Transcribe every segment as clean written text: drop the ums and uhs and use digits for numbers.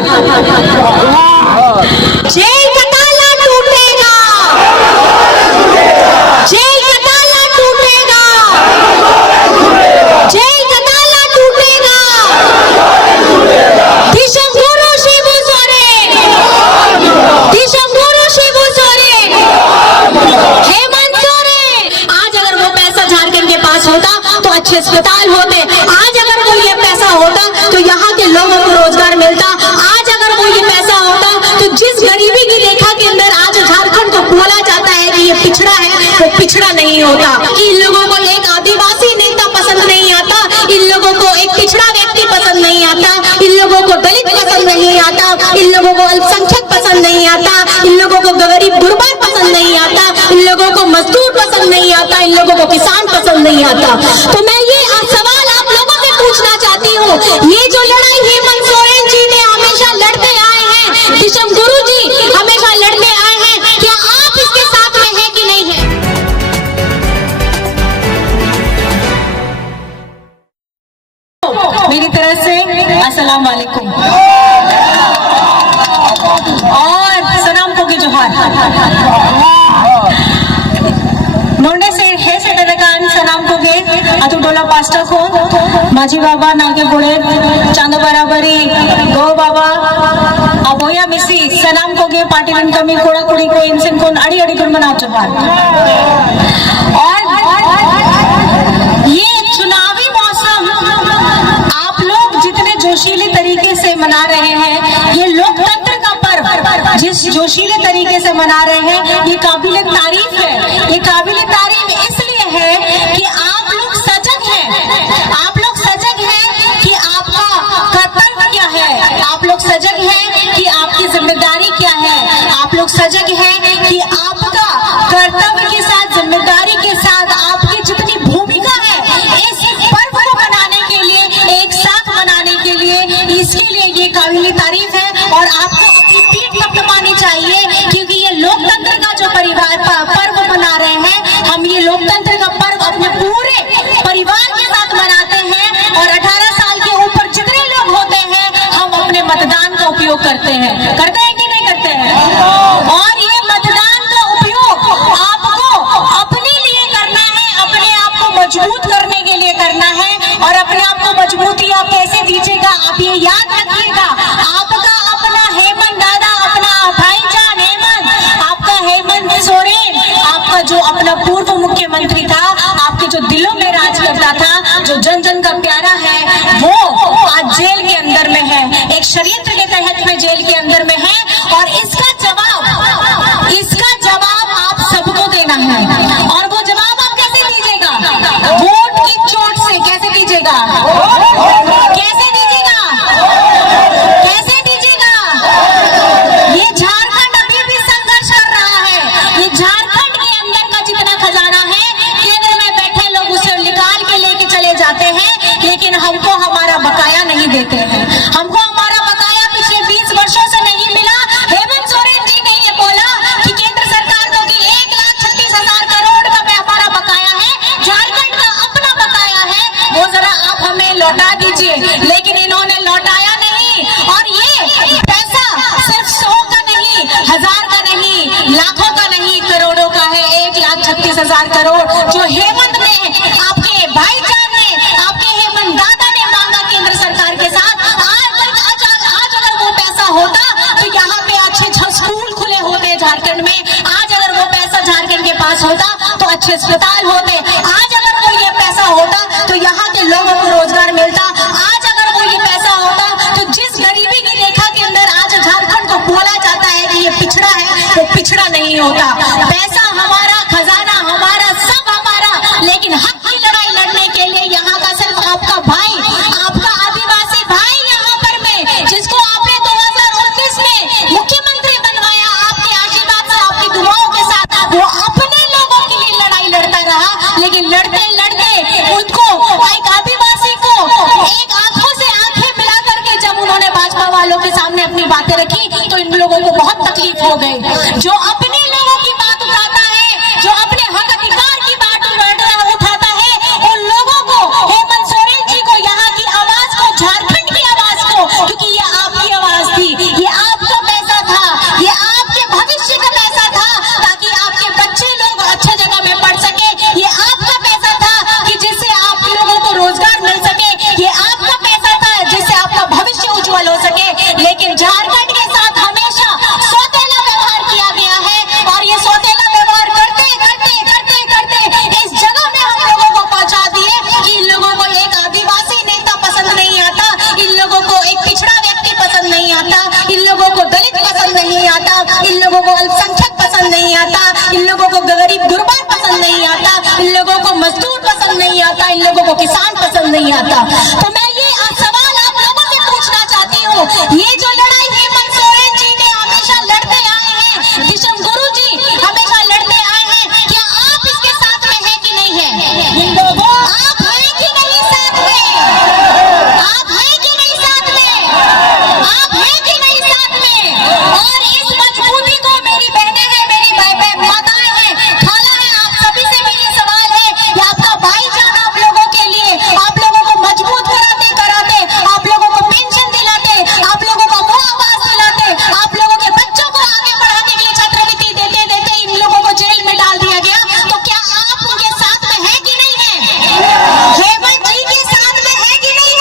जोहार। जेल का ताला टूटेगा, जेल का ताला टूटेगा, जेल का ताला टूटेगा। दिशंगुरु शिबू सोरेन, दिशंगुरु शिबू सोरेन, हेमंत सोरेन। आज अगर वो पैसा झारखंड के पास होता तो अच्छे अस्पताल होते। आज अगर वो ये पैसा होता तो यहाँ के लोगों को रोजगार मिलता। आज अगर वो ये पैसा होता तो जिस गरीबी की रेखा के अंदर आज झारखंड को बोला जाता है कि ये पिछड़ा है, वो पिछड़ा नहीं होता। इन लोगों को एक आदिवासी नेता पसंद नहीं आता, इन लोगों को एक पिछड़ा व्यक्ति पसंद नहीं आता, इन लोगों को दलित पसंद नहीं आता, इन लोगों को अल्पसंख्यक पसंद नहीं आता, इन लोगों को गरीब गुरबा पसंद नहीं आता, इन लोगों को मजदूर पसंद नहीं आता, इन लोगों को किसान पसंद नहीं आता। तो मैं ये सवाल आप लोगों से पूछना चाहती हूँ, ये जो लड़ाई हेमंत सोरेन जी ने हमेशा लड़ते आए हैं, दिशंगुरु जी हमेशा लड़ते आए हैं, क्या आप इसके साथ में हैं कि नहीं है? मेरी तरफ से अस्सलाम वालेकुम और सलाम को की जोहार। नोंडे से हे सेटरकान सलाम को गे अतु डोला पास्टा को माझी बाबा नागे गोड़े चांदो बराबरी गो बाबा अबोया मिसी सलाम को गे पार्टी रन कमी कोड़ा कुड़ी को इनसेन को अड़ी अड़ी कर मना जोहार। और ये चुनावी मौसम आप लोग जितने जोशीले तरीके से मना रहे हैं, ये लोकतंत्र का पर्व जिस जोशीले तरीके से मना रहे हैं, ये काबिल तारीफ है। ये काबिल तारीफ इसलिए है कि आप लोग सजग हैं, आप लोग सजग हैं कि आपका कर्तव्य क्या है, आप लोग सजग हैं कि आपकी जिम्मेदारी क्या है, आप लोग सजग हैं कि आपका कर्तव्य के साथ जिम्मेदारी के साथ आपकी जितनी भूमिका है इस पर्व को मनाने के लिए, एक साथ मनाने के लिए, इसके लिए ये काबिल तारीफ है। और आपको अपनी पीठ थपथपानी चाहिए क्योंकि ये लोकतंत्र का जो पर्व मना रहे हैं, हम ये लोकतंत्र का पर्व अपने पूरे परिवार के साथ मनाते हैं। और 18 साल के ऊपर जितने लोग होते हैं हम अपने मतदान का उपयोग करते हैं कि नहीं करते हैं? और ये मतदान का उपयोग आपको अपने लिए करना है, अपने आप को मजबूत करने के लिए करना है। और अपने आप को मजबूती आप कैसे दीजिएगा, आप ये याद रखिएगा, आपका अपना हेमंत दादा, अपना भाईजान हेमंत, आपका हेमंत सोरेन, आपका जो अपना पूर्व मुख्यमंत्री था, आपके जो दिलों में राज करता था, जो जन जन का प्यारा है, वो आज जेल के अंदर में है, एक षड्यंत्र के तहत में जेल के अंदर में है। और इसका जवाब आप सबको देना है। और वो जवाब आप कैसे दीजिएगा? वोट की चोट से। कैसे दीजिएगा? कैसे दीजिएगा? कैसे दीजिएगा? ये झारखंड अभी भी संघर्ष कर रहा है। ये झारखंड के अंदर का जितना खजाना है, केंद्र में बैठे लोग उसे निकाल के लेके चले जाते हैं, लेकिन हमको हमारा बकाया नहीं देते हैं। हमको हमारा बकाया पिछले 20 वर्षों से नहीं मिला। हेमंत सोरेन जी ने ये बोला कि केंद्र सरकार को कि 1,36,000 करोड़ का हमारा बकाया है, झारखंड का अपना बकाया है, वो जरा आप हमें लौटा दीजिए। लेकिन इन्होंने लौटाया नहीं। और ये पैसा सिर्फ 100 का नहीं, 1000 का नहीं, लाखों का नहीं, करोड़ों का है। 1,36,000 करोड़ जो हेमंत ने, आपके भाईजान ने, आपके हेमंत दादा ने मांगा केंद्र सरकार के साथ। आज अगर वो पैसा होता तो यहाँ पे अच्छे स्कूल खुले होते झारखंड में। आज अगर वो पैसा झारखंड के पास होता तो अच्छे अस्पताल होते। आज अगर वो ये पैसा होता तो यहाँ के लोगों को रोजगार मिलता। आज अगर वो ये पैसा होता तो जिस गरीबी की रेखा के अंदर आज झारखंड को बोला जाता है कि ये पिछड़ा है, वो पिछड़ा नहीं होता। पैसा हमारा, खजाना हमारा, सब हमारा, लेकिन हक की लड़ाई लड़ने के लिए यहाँ का सिर्फ आपका भाई, आपका आदिवासी भाई यहाँ पर में, जिसको आपने 2029 में मुख्यमंत्री बनवाया, आपके आशीर्वाद से, आपकी दुआओं के साथ, वो अपने लोगों के लिए लड़ाई लड़ता रहा। लेकिन लड़ते लड़ते उनको, एक आदिवासी को, एक आंखों से आंखें मिला करके जब उन्होंने भाजपा वालों के सामने अपनी बातें रखी तो इन लोगों को बहुत तकलीफ हो गई। जो अपने लोगों की बात उठाता है, जो अपने हक अधिकार की बात उठाता है, उन लोगों को, हेमंत सोरेन जी को, यहाँ की आवाज को, झारखंड की आवाज को, क्योंकि ये आपकी आवाज थी, लोगों को अल्पसंख्यक पसंद नहीं आता, इन लोगों को गरीब गुरबा पसंद नहीं आता, इन लोगों को मजदूर पसंद नहीं आता, इन लोगों को किसान पसंद नहीं आता। तो मैं ये सवाल आप लोगों से पूछना चाहती हूँ, ये जो लड़ाई हेमंत सोरेन जी ने हमेशा लड़ते आए हैं, दिशम गुरु जी हमेशा लड़ते आए हैं, क्या आप इसके साथ में है कि नहीं है? आप हैं कि नहीं साथ में? आप हैं कि नहीं साथ में? आप हैं कि नहीं साथ में? और इस मजबूती को मेरी बहनें हैं, मेरी माताएं हैं, खाला है, आप सभी से मेरी सवाल है कि आपका भाईजान आप लोगों के लिए, आप लोगों को मजबूत कराते कराते, आप लोगों को पेंशन दिलाते, आप लोगों को वो आवास दिलाते, आप लोगों के बच्चों को आगे बढ़ाने के लिए छात्रवृत्ति देते देते इन लोगों को जेल में डाल दिया गया, तो क्या आप उनके साथ में है कि नहीं है? हेमंत जी के साथ में है कि नहीं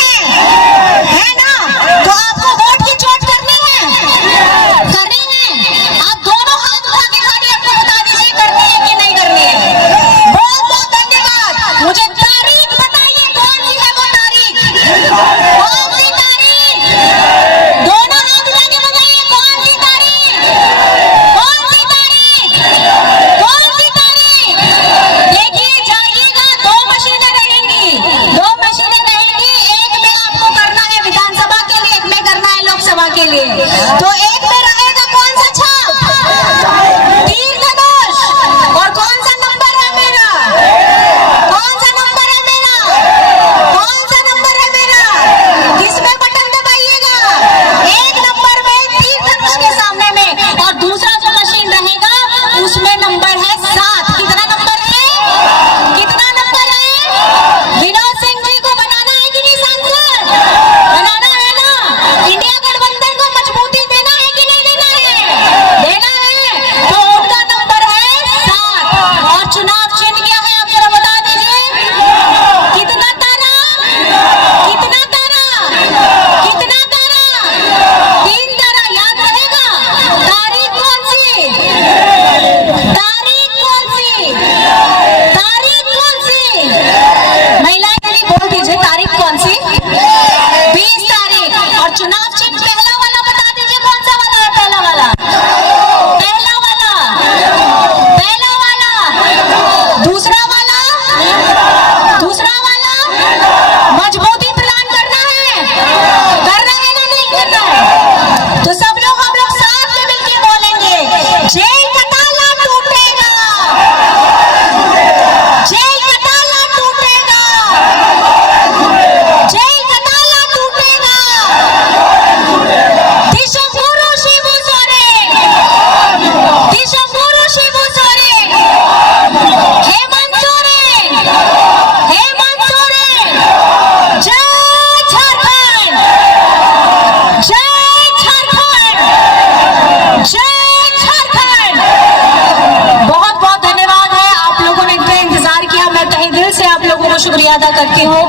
है ना? तो आपको वोट की चोट करनी है, करनी है। आप दोनों हाथ उठा के खाली आपको बता दीजिए करनी है कि नहीं करनी है। बहुत बहुत धन्यवाद। मुझे तारीख बताइए, कौन सी है वो तारीख? कौन सी तारीख? दोनों हाथ उठा के बताइए, कौन सी तारीख? कौन सी तारीख? कौन सी तारीख? देखिए जाइएगा, 2 मशीनें रहेंगी, 2 मशीनें रहेंगी। एक में आपको करना है विधानसभा के लिए, एक में करना है लोकसभा के लिए। तो एक में रहेगा कौन सा छाप? तीर धनुष। और कौन सा नंबर है मेरा? कौन सा नंबर है मेरा? कौन सा नंबर है मेरा? किसमें बटन दबाइएगा? 1 नंबर में तीर धनुष के सामने में। और दूसरा जो मशीन रहेगा उसमें नंबर है 7। कितना नंबर है? कितना नंबर है? विनोद सिंह जी को बनाना है कि नहीं सांसद? बनाना है ना? इंडिया गठबंधन को मजबूती देना है कि नहीं देना है? देना है। तो उनका नंबर है 7। और चुनाव चिन्ह क्या है आप जरा बता दीजिए। कितना तारा? कितना तारा? कितना तारा? 3 तारा। याद रहेगा। तारीख कौन सी? तारीख कौन सी? तारीख कौन सी? महिलाएं के लिए बोल दीजिए, तारीख कौन सी? 20 तारीख। और चुनाव चिन्ह पहला वाला बता दीजिए, कौन सा वाला है? पहला वाला। पहला वाला। पहला वाला। दूसरा वाला। दूसरा वाला। मजबूती प्रदान करना है, करना है ना नहीं करना है? तो सब लोग हम लोग साथ में मिलकर बोलेंगे, जेल का ताला टूटेगा, जेल का ताला टूटेगा, जेल का ताला टूटेगा। दिशम गुरु शिबू सोरेन, दिशम गुरु शिबू सोरेन, हेमंत सोरेन, हेमंत सोरेन। जय झारखंड, जय झारखंड, जय झारखंड। बहुत बहुत धन्यवाद है, आप लोगों ने इतना इंतजार किया। मैं तहे दिल से आप लोगों को शुक्रिया अदा करती हूँ।